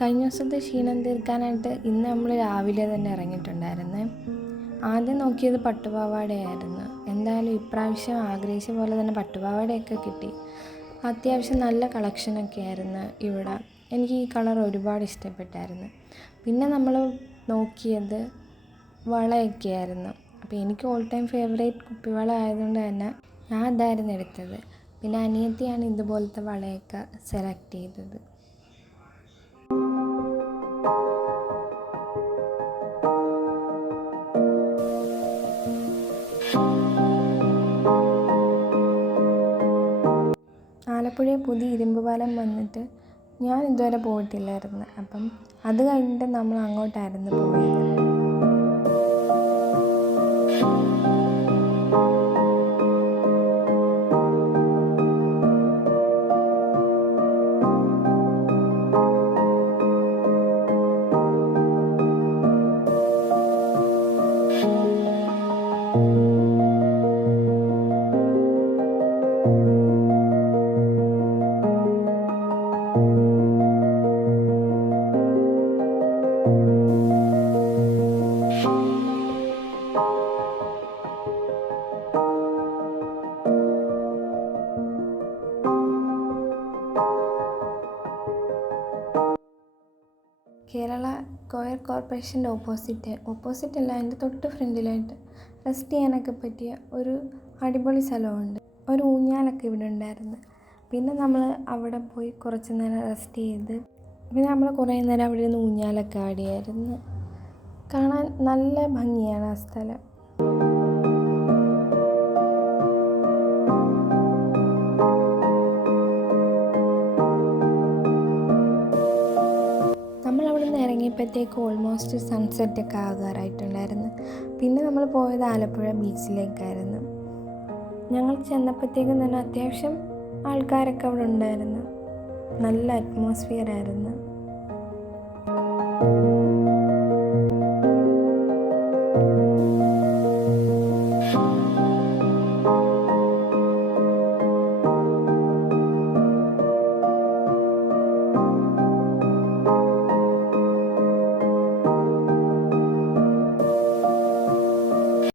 കഴിഞ്ഞ ദിവസത്തെ ക്ഷീണം തീർക്കാനായിട്ട് ഇന്ന് നമ്മൾ രാവിലെ തന്നെ ഇറങ്ങിയിട്ടുണ്ടായിരുന്നേ. ആദ്യം നോക്കിയത് പട്ടുപാവാടയായിരുന്നു. എന്തായാലും ഇപ്രാവശ്യം ആഗ്രഹിച്ച പോലെ തന്നെ പട്ടുപാവാടയൊക്കെ കിട്ടി. അത്യാവശ്യം നല്ല കളക്ഷനൊക്കെ ആയിരുന്നു ഇവിടെ. എനിക്ക് ഈ കളർ ഒരുപാട് ഇഷ്ടപ്പെട്ടായിരുന്നു. പിന്നെ നമ്മൾ നോക്കിയത് വളയൊക്കെ ആയിരുന്നു. അപ്പോൾ എനിക്ക് ഓൾ ടൈം ഫേവറേറ്റ് കുപ്പിവള ആയതുകൊണ്ട് തന്നെ ഞാൻ അതായിരുന്നു എടുത്തത്. പിന്നെ അനിയത്തിയാണ് ഇതുപോലത്തെ വളയൊക്കെ സെലക്ട് ചെയ്തത്. ആലപ്പുഴയിൽ പുതിയ ഇരുമ്പ് പാലം വന്നിട്ട് ഞാൻ ഇതുവരെ പോയിട്ടില്ലായിരുന്നു. അപ്പം അത് കഴിഞ്ഞിട്ട് നമ്മൾ അങ്ങോട്ടായിരുന്നു പോയത്. കേരള കോയർ കോർപ്പറേഷൻ്റെ ഓപ്പോസിറ്റ് അല്ല, അതിൻ്റെ തൊട്ട് ഫ്രണ്ടിലായിട്ട് റെസ്റ്റ് ചെയ്യാനൊക്കെ പറ്റിയ ഒരു അടിപൊളി സ്ഥലമുണ്ട്. ഒരു ഊഞ്ഞാലൊക്കെ ഇവിടെ ഉണ്ടായിരുന്നു. പിന്നെ നമ്മൾ അവിടെ പോയി കുറച്ച് നേരം റെസ്റ്റ് ചെയ്ത് പിന്നെ നമ്മൾ കുറേ നേരം അവിടെ നിന്ന് ഊഞ്ഞാലൊക്കെ ആടിയായിരുന്നു. കാണാൻ നല്ല ഭംഗിയാണ് ആ സ്ഥലം. ഇറങ്ങിയപ്പോഴത്തേക്ക് ഓൾമോസ്റ്റ് സൺസെറ്റൊക്കെ ആകാറായിട്ടുണ്ടായിരുന്നു. പിന്നെ നമ്മൾ പോയത് ആലപ്പുഴ ബീച്ചിലേക്കായിരുന്നു. ഞങ്ങൾ ചെന്നപ്പോഴത്തേക്കും തന്നെ അത്യാവശ്യം ആൾക്കാരൊക്കെ അവിടെ ഉണ്ടായിരുന്നു. നല്ല അറ്റ്മോസ്ഫിയർ ആയിരുന്നു.